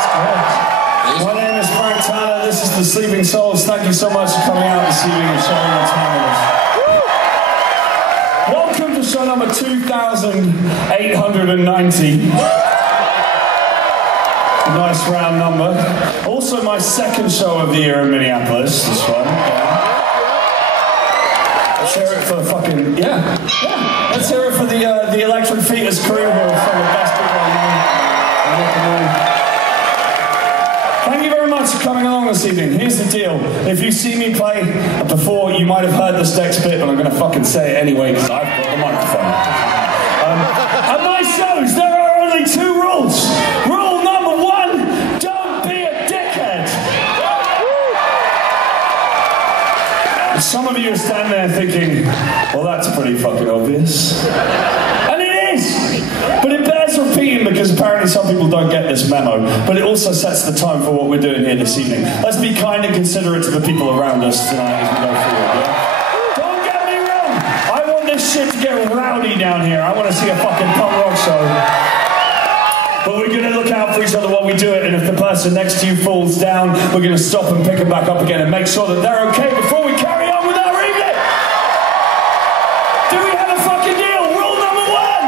My name is Frank Tanner. This is the Sleeping Souls. Thank you so much for coming out this evening and sharing your time with us. Welcome to show number 2,890. A nice round number. Also my second show of the year in Minneapolis. This one. Let's hear it for fucking Let's hear it for the Electric Fetus crew, who are some of the best people I know. Thank you very much for coming along this evening. Here's the deal. If you see me play before, you might have heard this next bit, but I'm going to fucking say it anyway because I've got the microphone. At my shows, there are only two rules. Rule number one, don't be a dickhead. And some of you are standing there thinking, well, that's pretty fucking obvious. And it is. But it bears repeating because apparently some people don't get this memo. But it also sets the tone for what we're doing here this evening. Let's be kind and considerate to the people around us tonight as we go forward, yeah? Don't get me wrong! I want this shit to get rowdy down here. I want to see a fucking punk rock show. But we're going to look out for each other while we do it, and if the person next to you falls down, we're going to stop and pick them back up again and make sure that they're okay before we carry on with our evening! Do we have a fucking deal? Rule number one!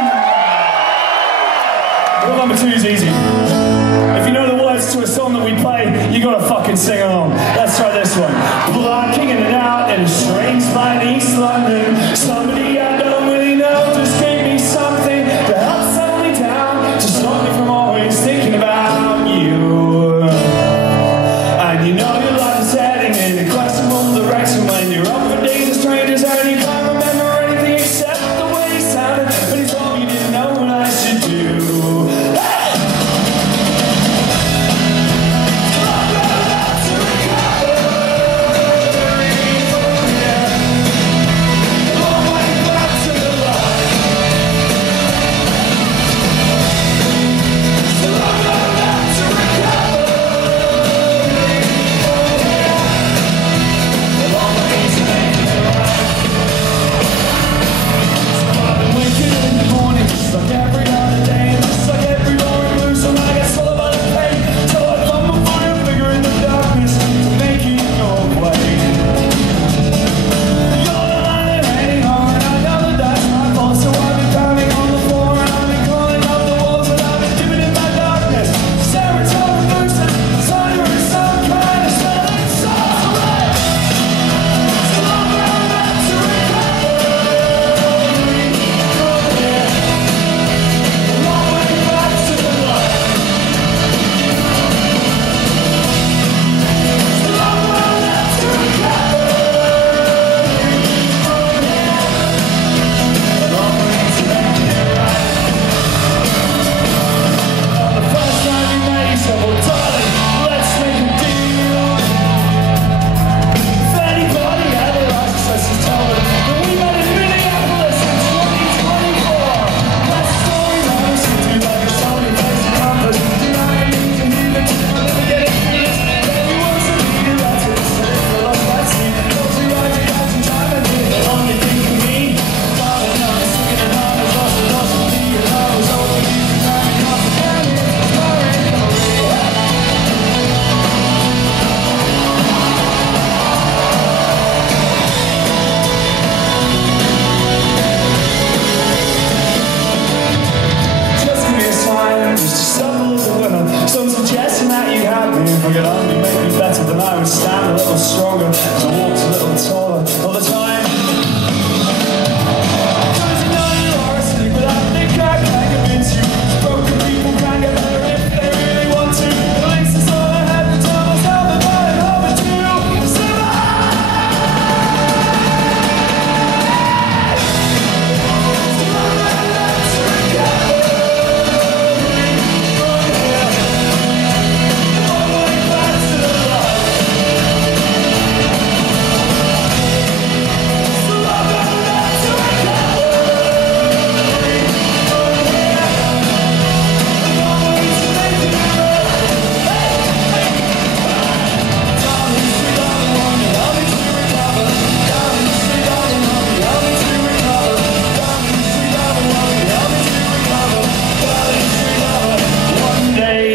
Rule number two is easy. If you know the words to a song that we play, you gotta fucking sing along. Let's try this one. Blocking in and out in a strange line in East London. Somebody I don't really know just gave me something to help settle me down, to stop me from always thinking about you. And you know your life is heading in a questionable direction when you're up for days of strangers and you can't remember anything except the way you sounded. But he told me you didn't know what I should do.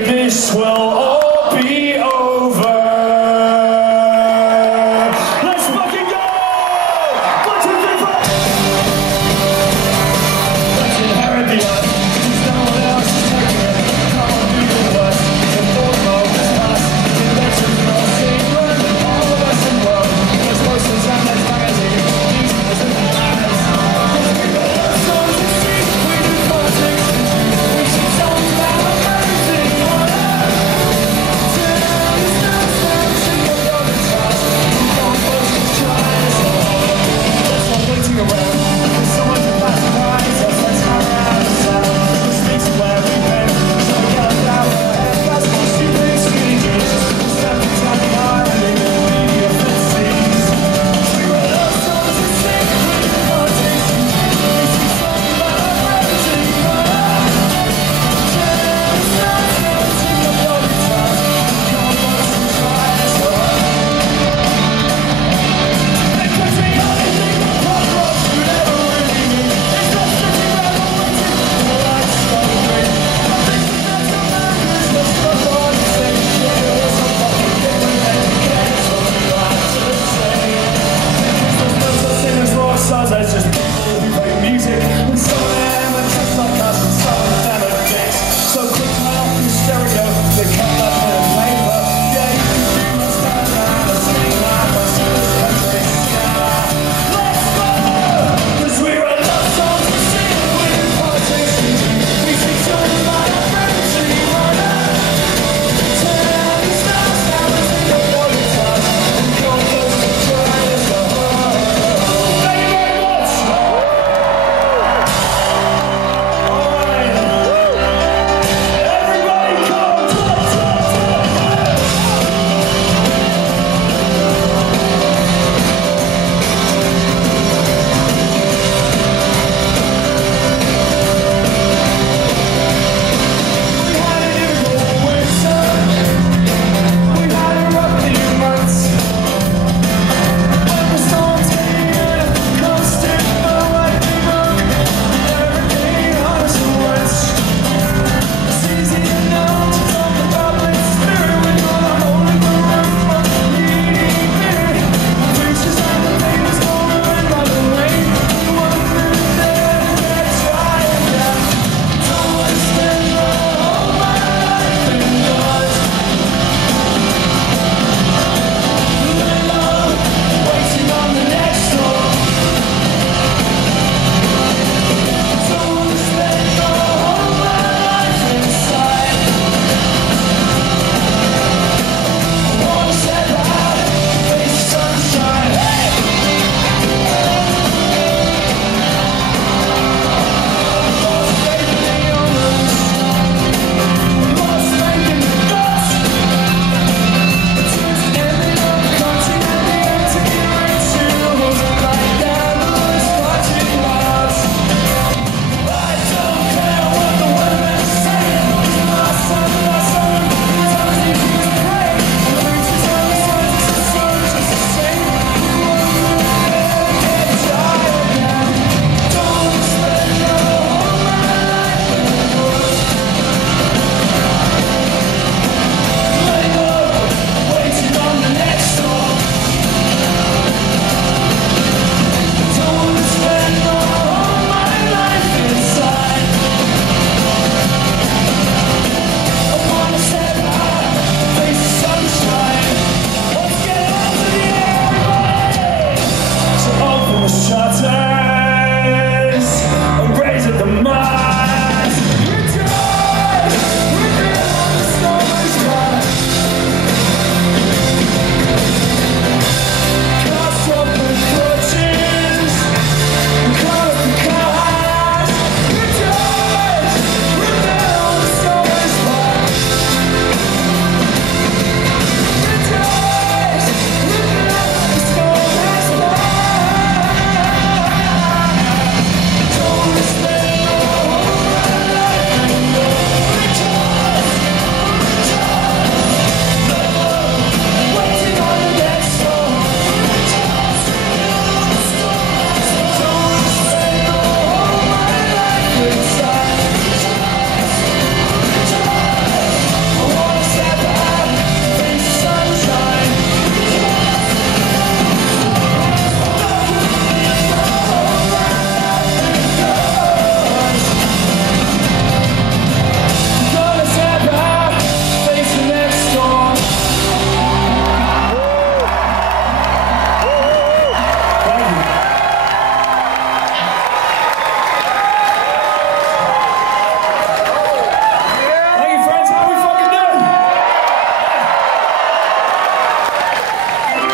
This will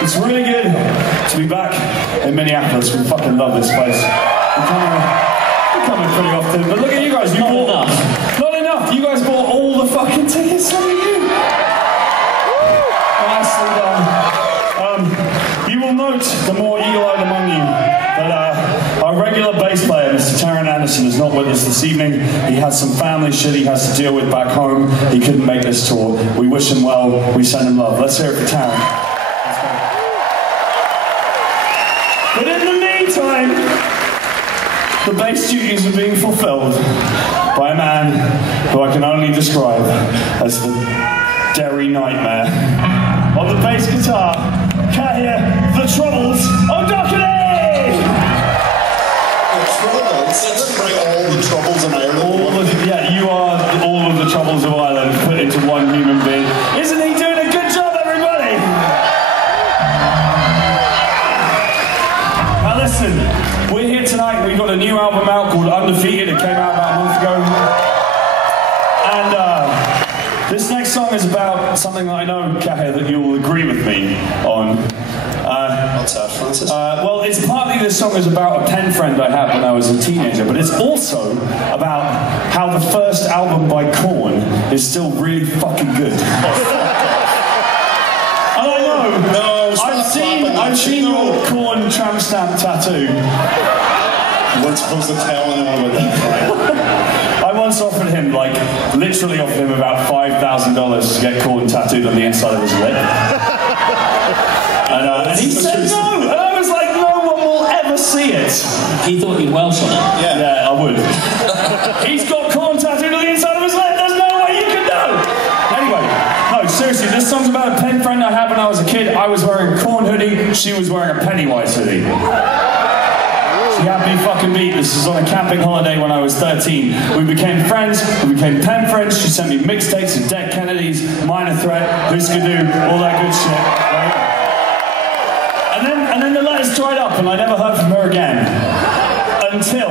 It's really good to be back in Minneapolis. We fucking love this place. We come in pretty often, but look at you guys. Not enough. You guys bought all the fucking tickets. Look at you. You will note, the more eagle-eyed among you, that our regular bass player, Mr. Taron Anderson, is not with us this evening. He has some family shit he has to deal with back home. He couldn't make this tour. We wish him well. We send him love. Let's hear it for Taron. But in the meantime, the bass duties are being fulfilled by a man who I can only describe as the Derry Nightmare. On the bass guitar, can't hear the troubles of Doherty! The troubles? Let's bring all the troubles in Ireland. Yeah, you are all of the troubles of Ireland put into one human being. Isn't he doing a good job, everybody? Now listen, we're here tonight. We've got a new album out called Undefeated. It came out about a month ago. And this next song is about something that I know, Kahe, that you'll agree with me on. What's that, Francis? Well, it's partly this song is about a pen friend I had when I was a teenager, but it's also about how the first album by Korn is still really fucking good. And I know, I've seen your Korn tramp stamp tattoo. You weren't supposed to tell anyone about that, right? I once offered him, literally offered him about $5,000 to get Korn tattooed on the inside of his lip. And he said no! And I was like, no one will ever see it. He thought you'd Welsh on it. Yeah, I would. He's got Korn tattooed on the inside of his lip, there's no way you can know! Anyway, no, seriously, this song's about a pen friend I had when I was a kid. I was wearing a Korn hoodie, she was wearing a Pennywise hoodie. She had me fucking beat. This was on a camping holiday when I was 13. We became friends, we became pen friends. She sent me mixtapes of Dead Kennedys, Minor Threat, Husker Du, all that good shit, right? And then the letters dried up and I never heard from her again. Until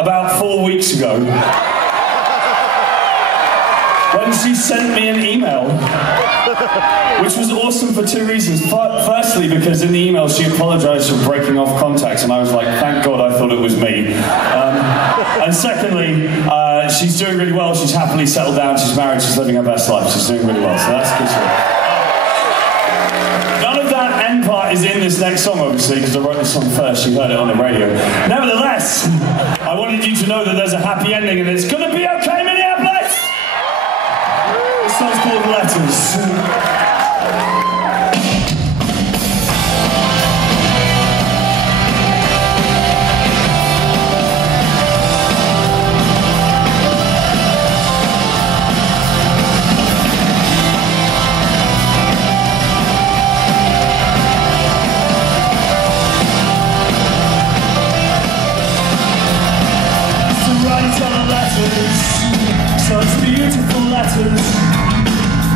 about 4 weeks ago, when she sent me an email, which was awesome for two reasons. Firstly, because in the email she apologised for breaking off contacts, and I was like, thank God I thought it was me. And secondly, she's doing really well. She's happily settled down. She's married. She's living her best life. She's doing really well. So that's good stuff. None of that end part is in this next song, obviously, because I wrote this song first. You heard it on the radio. Nevertheless, I wanted you to know that there's a happy ending, and it's gonna be okay, Minneapolis. This song's called Letters. Such beautiful letters,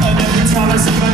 and every time I see my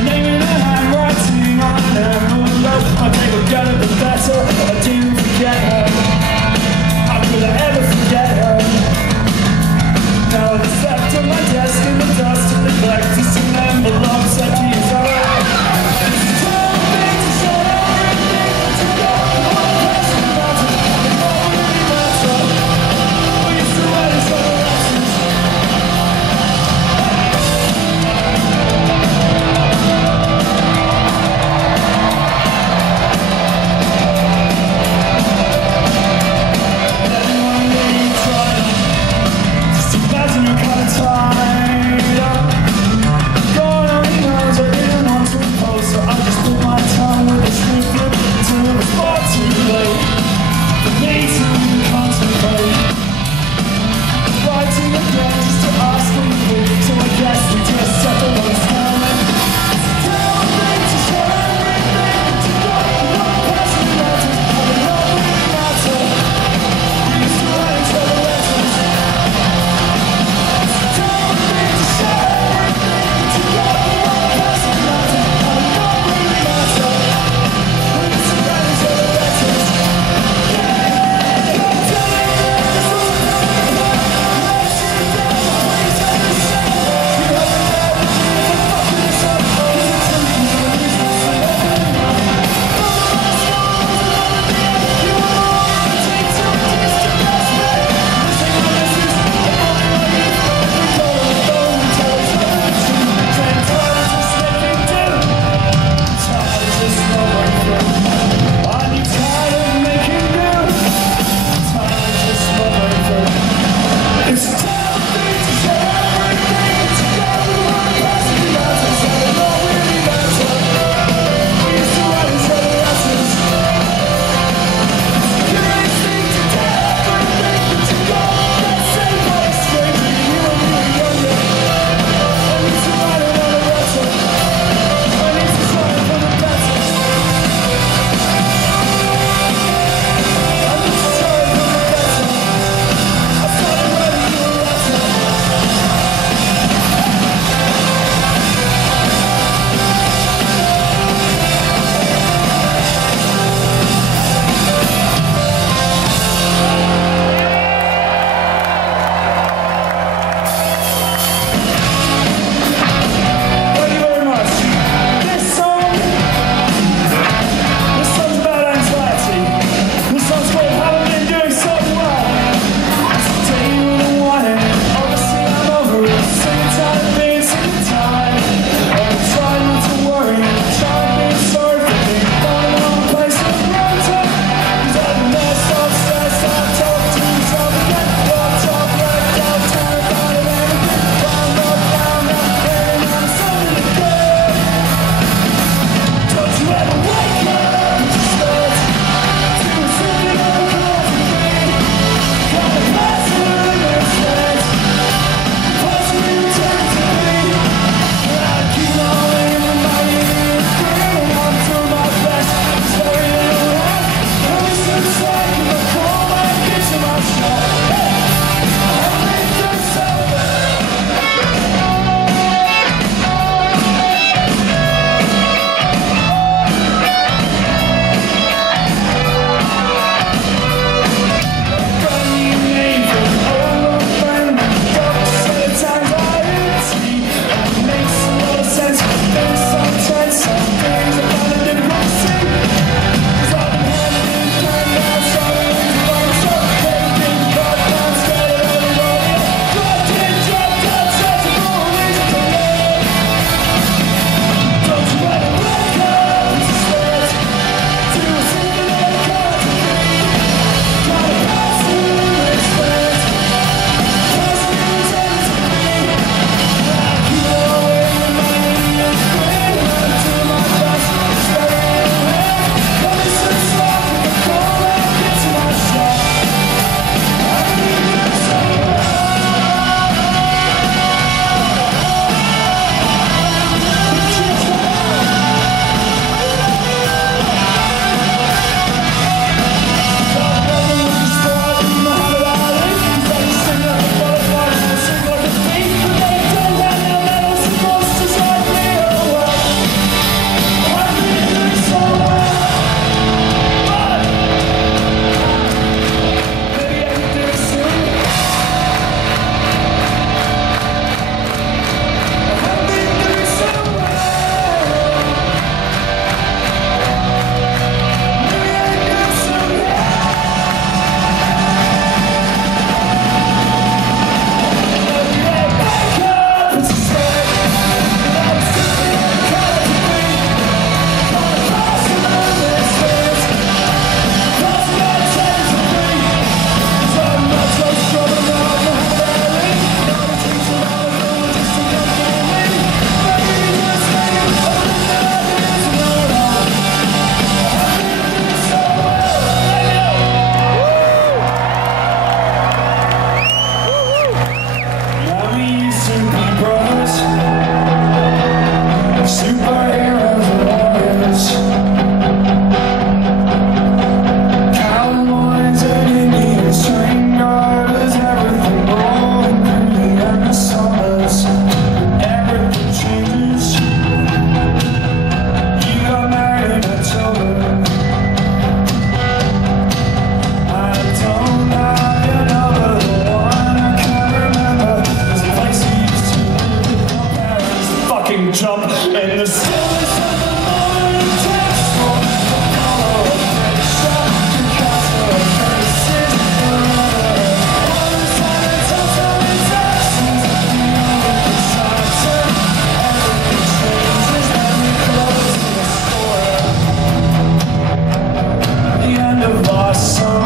fucking jump in the stillness of the morning. Transform the Polaroid picture to cast our faces forever. All the silence of our intentions, we know it's certain. Everything changes when we close the store. The end of our summer.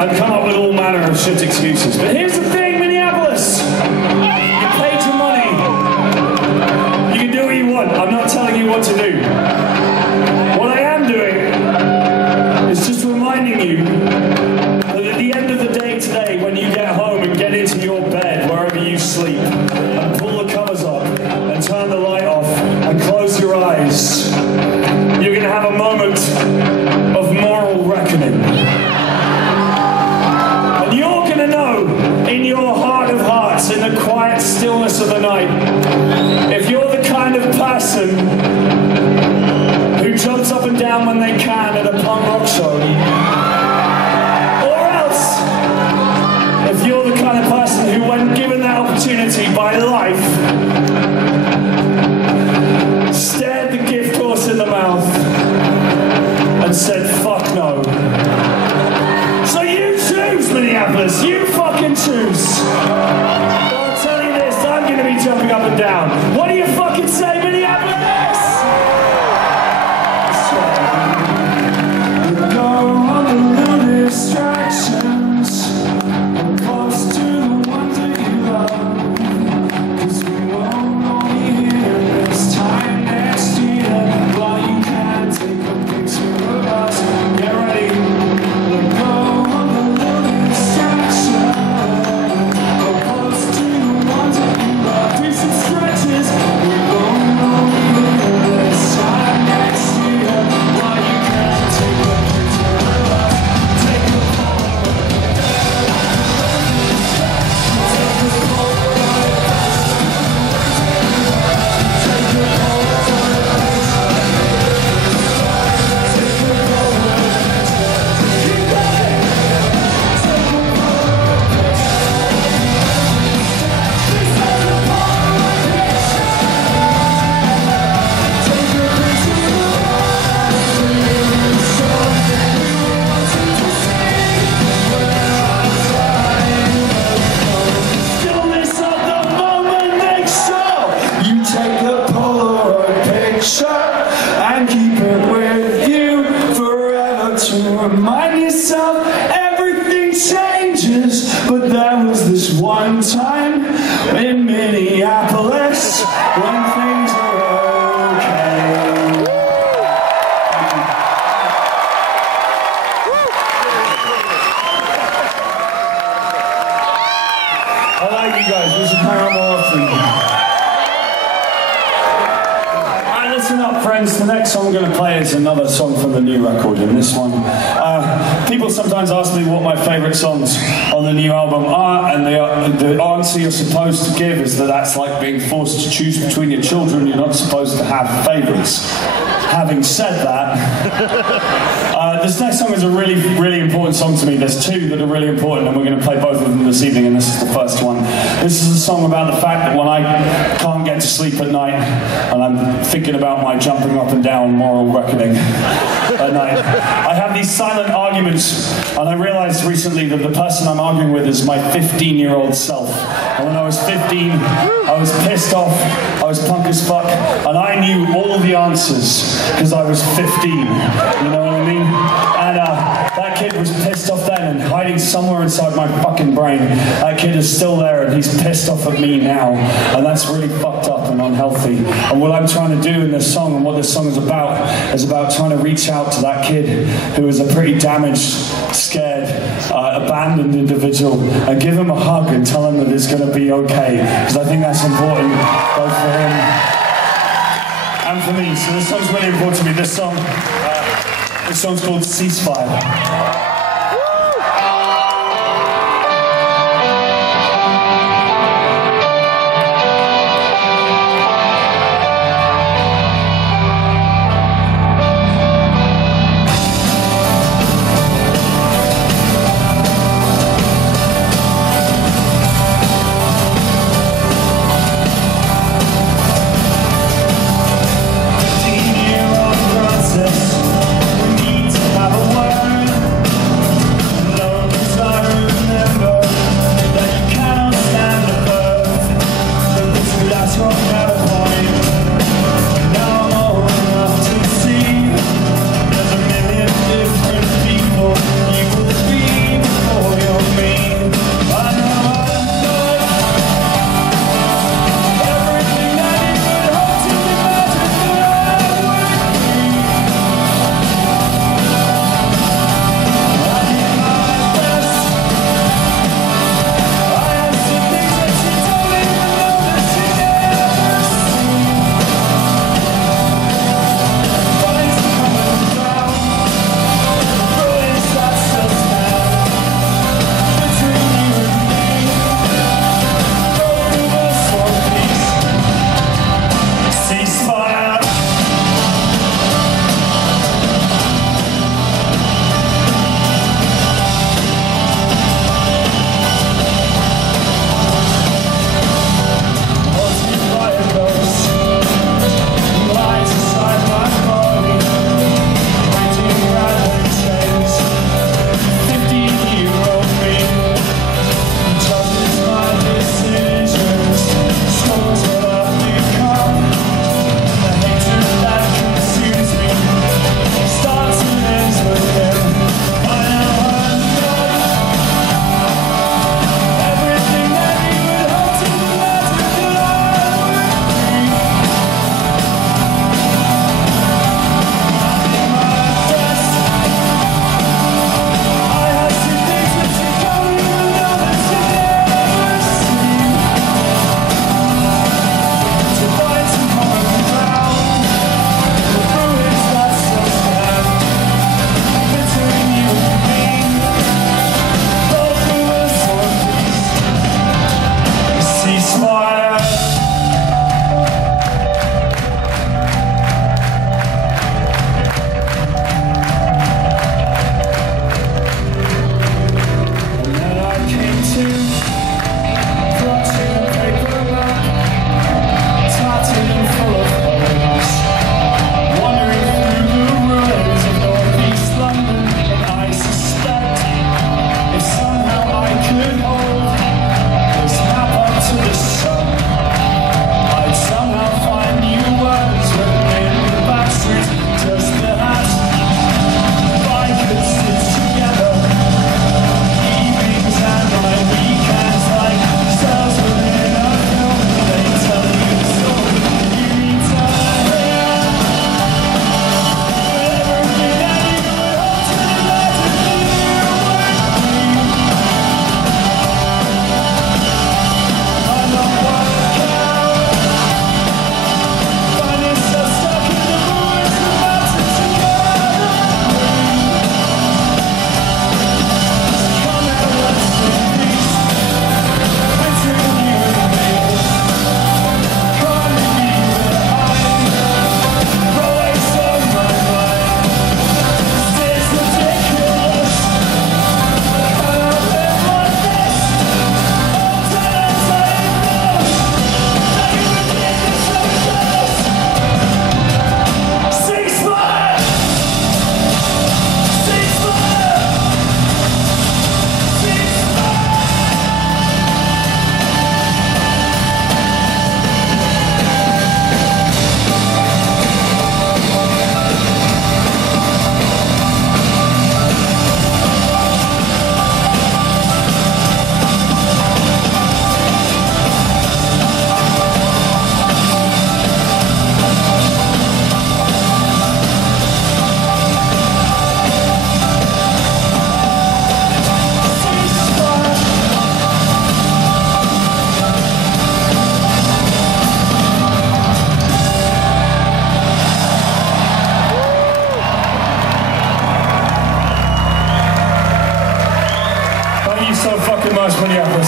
I'd come up with all manner of shit excuses. But here's the thing, Minneapolis. You paid your money. You can do what you want. I'm not telling you what to do. What I am doing is just reminding you that at the end of the day today, when you get home and get into your bed, wherever you sleep, and pull the covers up and turn the light off and close your eyes, you're going to have a moment of moral reckoning. And you're going to know in your heart of hearts, in the quiet stillness of the night, if you're the kind of person who jumps up and down when they can at a punk rock show, or else if you're the kind of person who, when given that opportunity by life, stared the gift horse in the mouth and said, fuck no. So you choose, Minneapolis, you fucking choose. But I'll tell you this, I'm going to be jumping up and down. What do you fucking say, Minneapolis? We'll go on the little distractions, close to the ones that you love, 'cause we won't only hear this time next year. While you can take a picture of us, get ready. We'll go on the little distractions, close to the ones that you love. Do some stretches. We won't only hear this time next year. While you can take a picture of us, take a Polaroid. Stillness of the moment, make sure you take the Polaroid picture and keep it with you forever to remind yourself everything changes. But there was this one time in Minneapolis Yes, when things are okay. I like you guys. We should hang out more often. Alright, listen up, friends. The next song I'm going to play is another song from the new record, and this one. People sometimes ask me what my favourite songs on the new album are, and the answer you're supposed to give is that that's like being forced to choose between your children. You're not supposed to have favourites. Having said that, this next song is a really, really important song to me. There's two that are really important, and we're going to play both of them this evening, and this is the first one. This is a song about the fact that when I can't get to sleep at night, and I'm thinking about my jumping up and down moral reckoning at night, I have these silent arguments, and I realised recently that the person I'm arguing with is my 15-year-old self. And when I was 15, I was pissed off, I was punk as fuck, and I knew all the answers because I was 15, you know what I mean? And that kid was pissed off then and hiding somewhere inside my fucking brain. That kid is still there and he's pissed off at me now, and that's really fucked up and unhealthy. And what I'm trying to do in this song, and what this song is about trying to reach out to that kid who is a pretty damaged, scared, abandoned individual, and give him a hug and tell him that it's going to be okay, because I think that's important both for him and for me. So this song's really important to me. This song's called Ceasefire.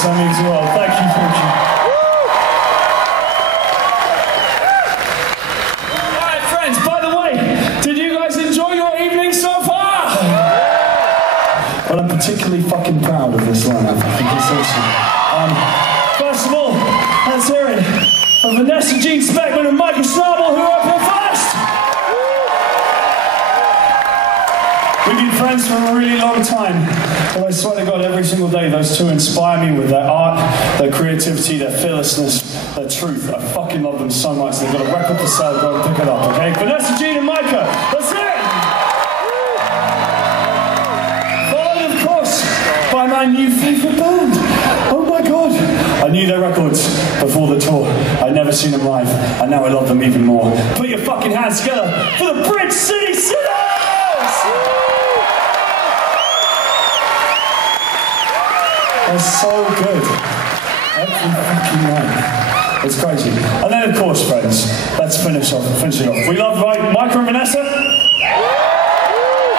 much that means as well. Thank you, thank you. Alright, friends, by the way, did you guys enjoy your evening so far? Well, I'm particularly fucking proud of this lineup. I think it's awesome. First of all, let's hear it for Vanessa Jean Speckman and Michael Schnabel, who are up here first. We've been friends for a really long time, and I swear to God, every single day those two inspire me with their art, their creativity, their fearlessness, their truth. I fucking love them so much. They've got a record to sell, go and pick it up, okay? Vanessa Jean and Micah, let's hear it! Followed, of course, by my new favourite band. Oh my God! I knew their records before the tour. I'd never seen them live, and now I love them even more. Put your fucking hands together for the Bridge City Sinners! They're so good. Every fucking night. It's crazy. And then, of course, friends, let's finish it off. We love Micah and Vanessa.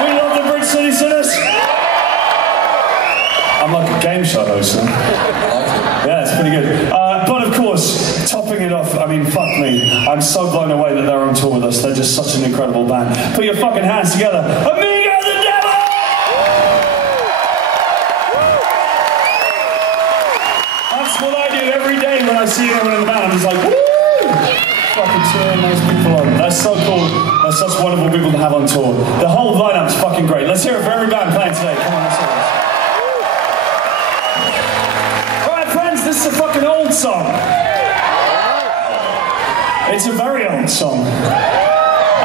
We love the Bridge City Sinners. I'm like a game show host, huh? Yeah, it's pretty good. But of course, topping it off, I mean, fuck me. I'm so blown away that they're on tour with us. They're just such an incredible band. Put your fucking hands together. Amigo the Devil! That's what I do every day when I see anyone in the band. I'm just like, woo! Fucking cheering those people on. That's so cool. They're such wonderful people to have on tour. The whole lineup's fucking great. Let's hear it for every band playing today. Come on, let's hear it. This is a fucking old song. It's a very old song.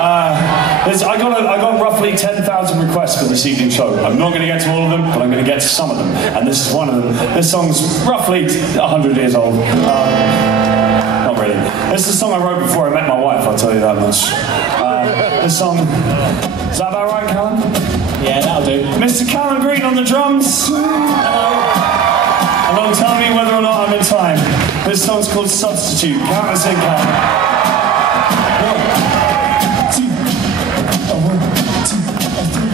I got roughly 10,000 requests for this evening show. I'm not going to get to all of them, but I'm going to get to some of them. And this is one of them. This song's roughly 100 years old. Not really. This is a song I wrote before I met my wife, I'll tell you that much. This song, is that about right, Callum? Yeah, that'll do. Mr. Callum Green on the drums. And don't tell me whether or not I'm in time. This song's called Substitute. Count us in, Callum. 1, 2, 1, 2, 3.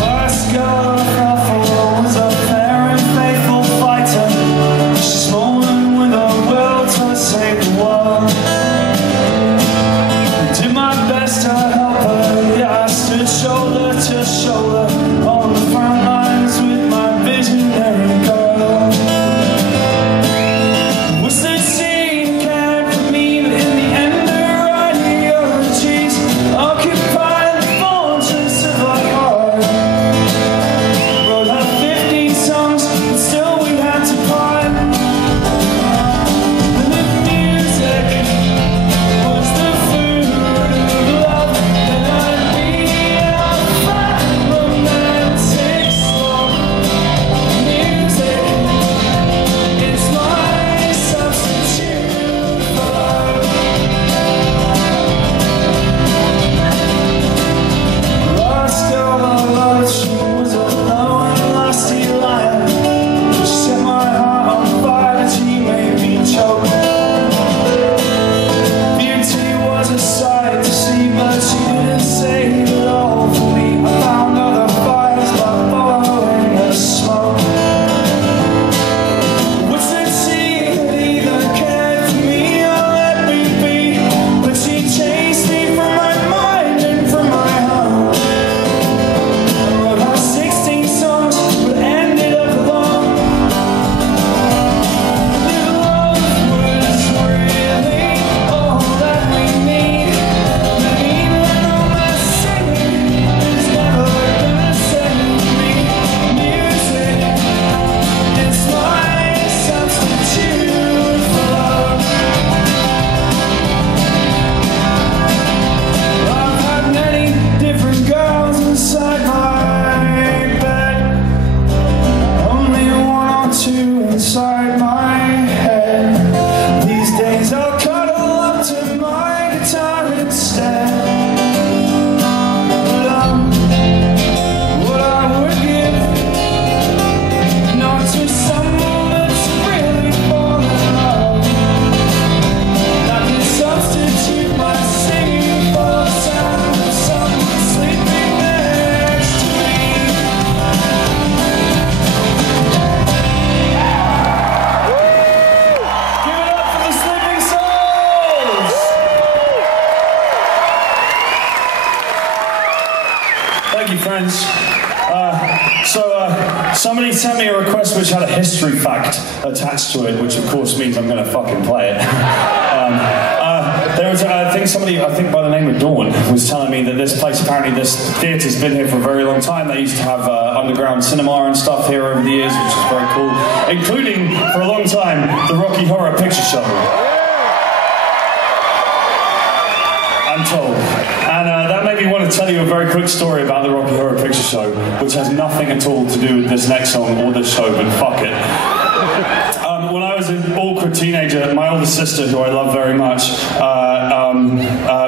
First girl I was a fair and faithful fighter. She's moaning with her will to save the world. Did my best to help her, yeah, I stood shoulder to shoulder on the front lines with my visionary girl. Was that scene cared for me, but in the end her ideologies occupied the fortress of our heart. Wrote her 15 songs, but still we had to part. And the music was the food of love, and I'd be a fat romance. Thank you, friends. Somebody sent me a request which had a history fact attached to it, which of course means I'm going to fucking play it. There was, I think by the name of Dawn, was telling me that this place, apparently this theatre's been here for a very long time. They used to have underground cinema and stuff here over the years, which is very cool, including, for a long time, the Rocky Horror Picture Show. I'm told. And that made me want to tell you a very quick story about the Rocky Horror Picture Show, which has nothing at all to do with this next song or this show, but fuck it. When I was an awkward teenager, my older sister, who I love very much,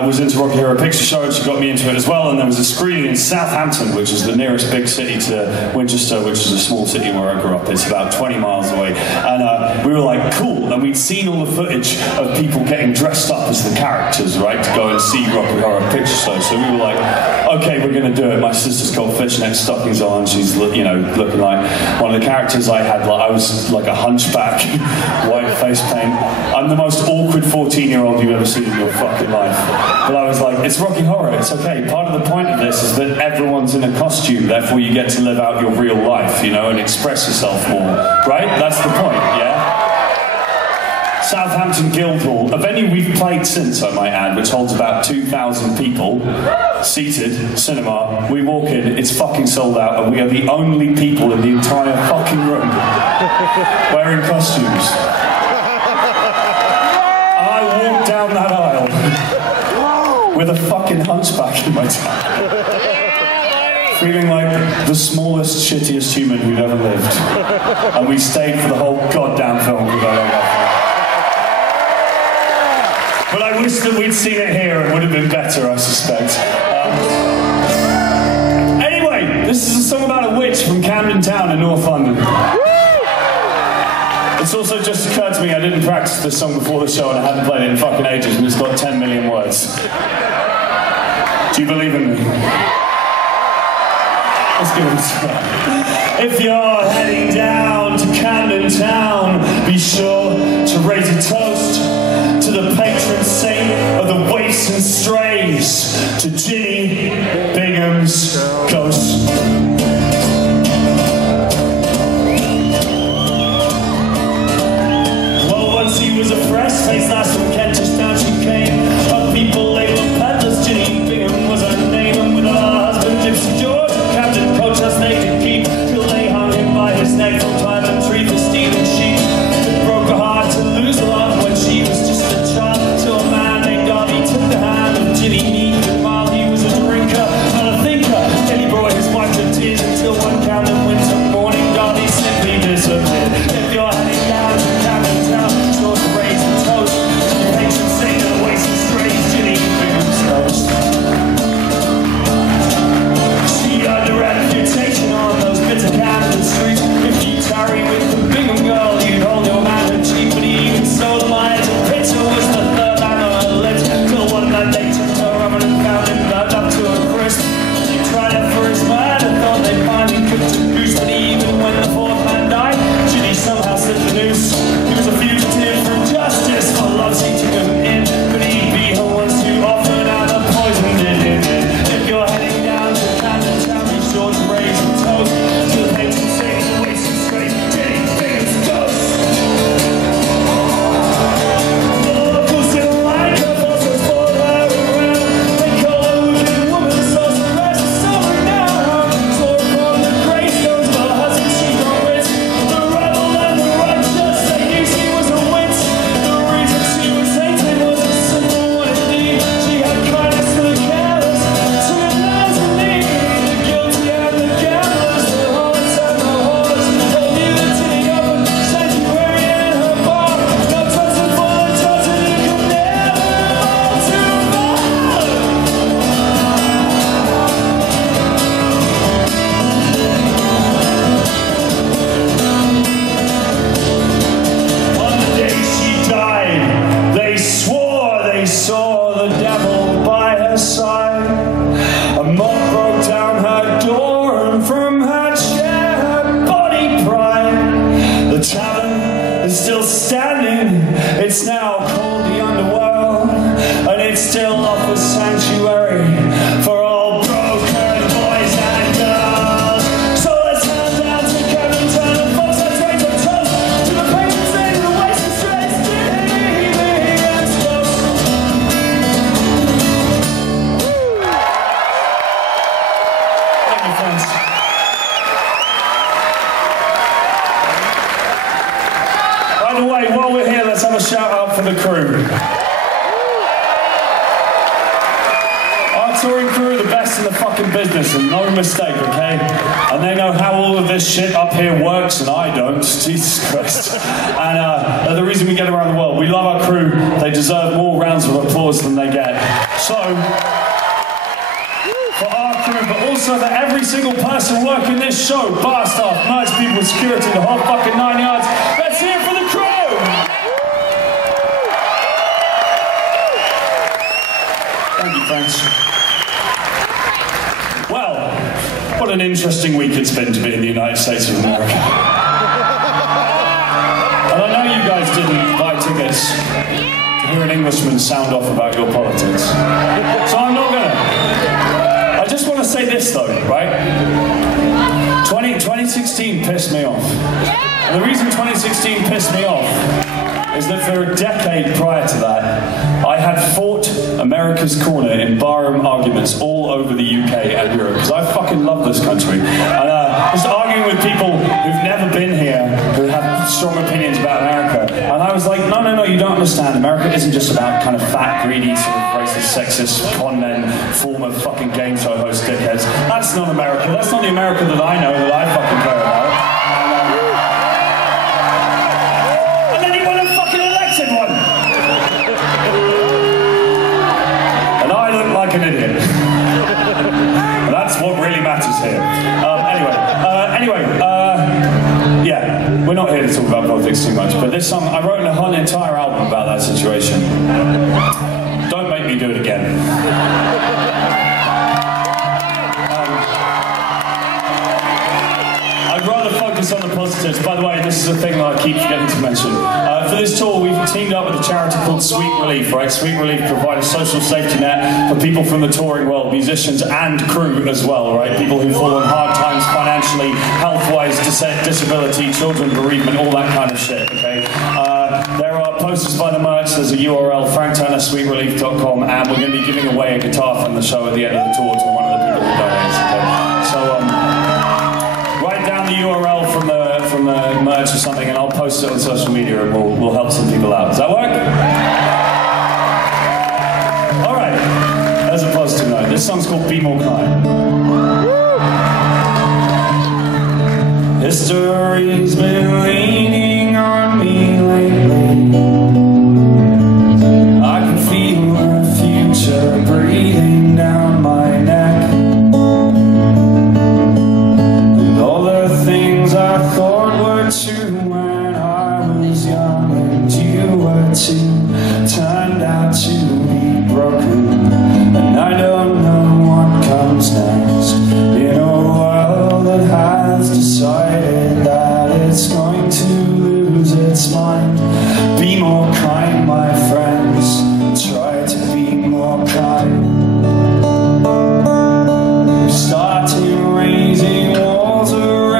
was into Rocky Horror Picture Show, and she got me into it as well. And there was a screening in Southampton, which is the nearest big city to Winchester, which is a small city where I grew up. It's about 20 miles away. And we were like, cool. And we'd seen all the footage of people getting dressed up as the characters, right, to go and see Rocky Horror Picture Show. So we were like, okay, we're going to do it. My sister's got fishnet stockings on. She's, looking like one of the characters I had. I was like a hunchback, white face paint. I'm the most awkward 14-year-old you've ever seen in your fucking life. But I was like, it's Rocky Horror, it's okay. Part of the point of this is that everyone's in a costume, therefore you get to live out your real life, and express yourself more. Right? That's the point, yeah? Southampton Guildhall, a venue we've played since, I might add, which holds about 2,000 people, seated, cinema. We walk in, it's fucking sold out, and we are the only people in the entire fucking room wearing costumes. I walked down that aisle with a fucking hunchback in my tongue, feeling like the smallest, shittiest human who'd ever lived. And we stayed for the whole goddamn film with our own life. But I wish that we'd seen it here. It would have been better, I suspect. Anyway, this is a song about a witch from Camden Town in North London. It's also just occurred to me I didn't practice this song before the show and I hadn't played it in fucking ages, and it's got 10 million words. Do you believe in me? Let's give it a try. If you're heading down to Camden Town, be sure to raise a toast to the patron saint of the waifs and strays, to Jinny, Bingham's ghost. Well, once he was a fresh face, last from Kentish Town she came. Her people labeled peddlers, Jinny Bingham was her name, and with her husband Gypsy George, Captain Coach us naked keep, till they hung him by his neck from time and tree for stealing sheep. It broke her heart to lose a lot when she was just a child, till a man named Darby took the hand of Jinny Meek, and while he was a drinker and a thinker, then he brought his wife Thank you, friends. By the way, while we're here, let's have a shout out for the crew. Our touring crew are the best in the fucking business, and no mistake, okay? And they know how all of this shit up here works, and I don't. Jesus Christ. And they're the reason we get around the world. We love our crew. They deserve more rounds of applause than they get. So, for our crew, but also for every single person working this show, bar staff, merch people, security, the whole fucking 9 yards, let's hear it for the crew! Thank you, friends. Well, what an interesting week it's been to be in the United States of America. And I know you guys didn't buy tickets to hear an Englishman sound off about your politics. So I'm not gonna. I just want to say this though, right? 2016 pissed me off. And the reason 2016 pissed me off is that for a decade prior to that, I had fought America's corner in barroom arguments all over the UK and Europe, because I fucking love this country. And just arguing with people who've never been here, who have strong opinions about America. And I was like, no, you don't understand. America isn't just about kind of fat, greedy, sort of racist, sexist, con men, former fucking game show host dickheads. That's not America. That's not the America that I know, that I fucking care about. Like an idiot. That's what really matters here. Yeah, we're not here to talk about politics too much, but this song, I wrote an entire album about that situation. Don't make me do it again. I'd rather focus on the positives. By the way, this is a thing that I keep forgetting to mention. For this tour, we've teamed up with a charity called Sweet Relief, right? Sweet Relief provide a social safety net for people from the touring world, musicians and crew as well, right? People who fall on hard times financially, health-wise, disability, children, bereavement, all that kind of shit, okay? There are posters by the merch. There's a URL, frankturnersweetrelief.com, and we're going to be giving away a guitar from the show at the end of the tour to one of the people who donates, okay? So, write down the URL from the merch or something, and I'll post it on social media, and we'll help some people out. Does that work? All right. There's a positive note. This song's called "Be More Kind." History's been leaning on me lately. I can feel the future breathing down my neck. I thought were true when I was young and you were too, turned out to be broken, and I don't know what comes next in a world that has decided that it's going to lose its mind. Be more kind, my friends, try to be more kind. We've started raising walls around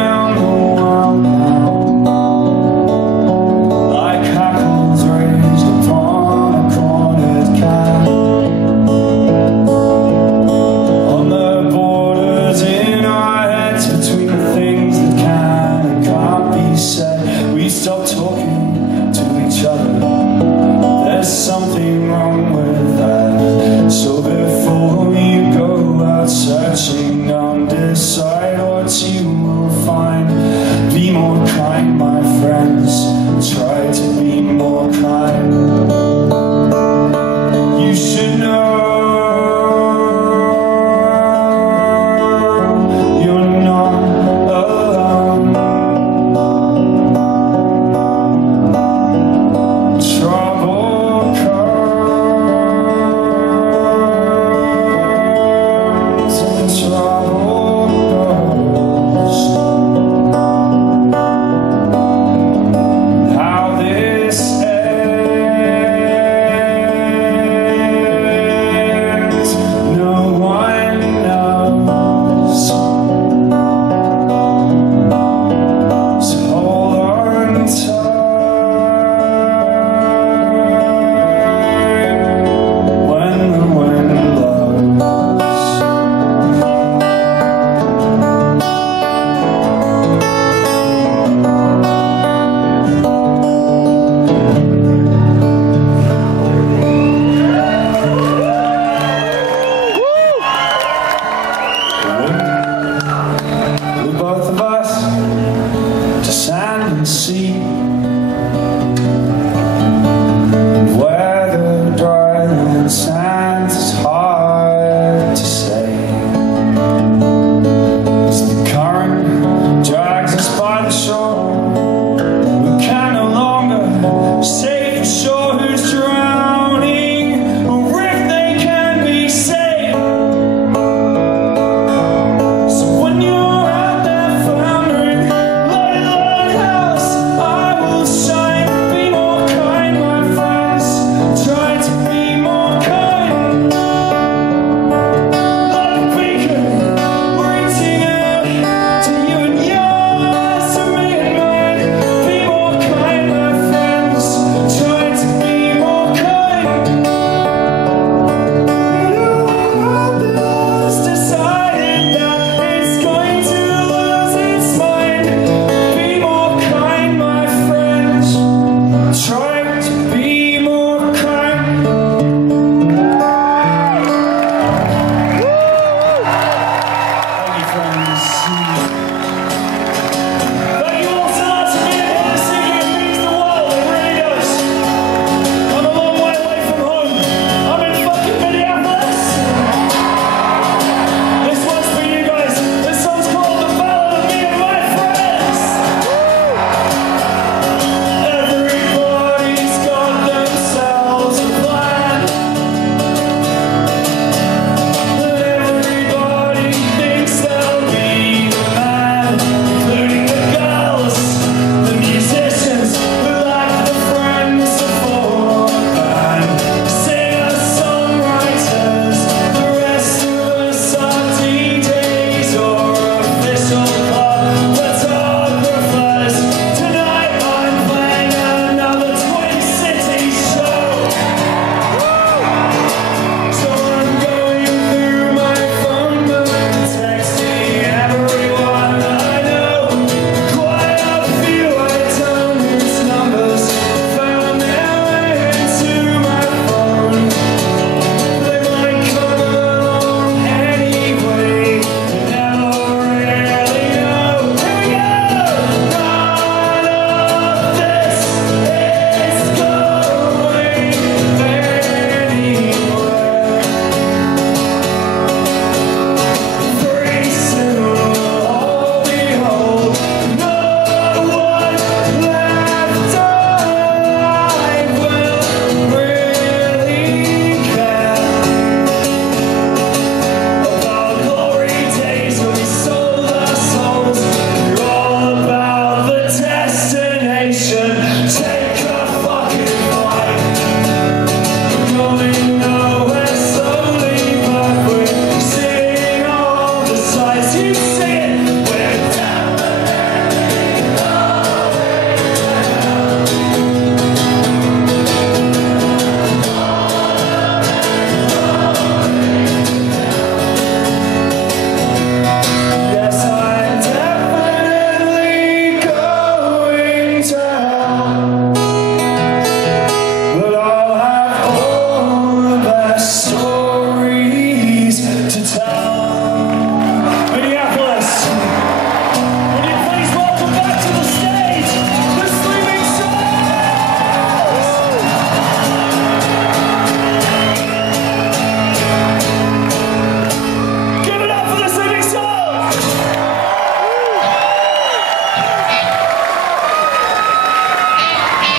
something wrong with that. So before you go out searching, don't decide what you will find.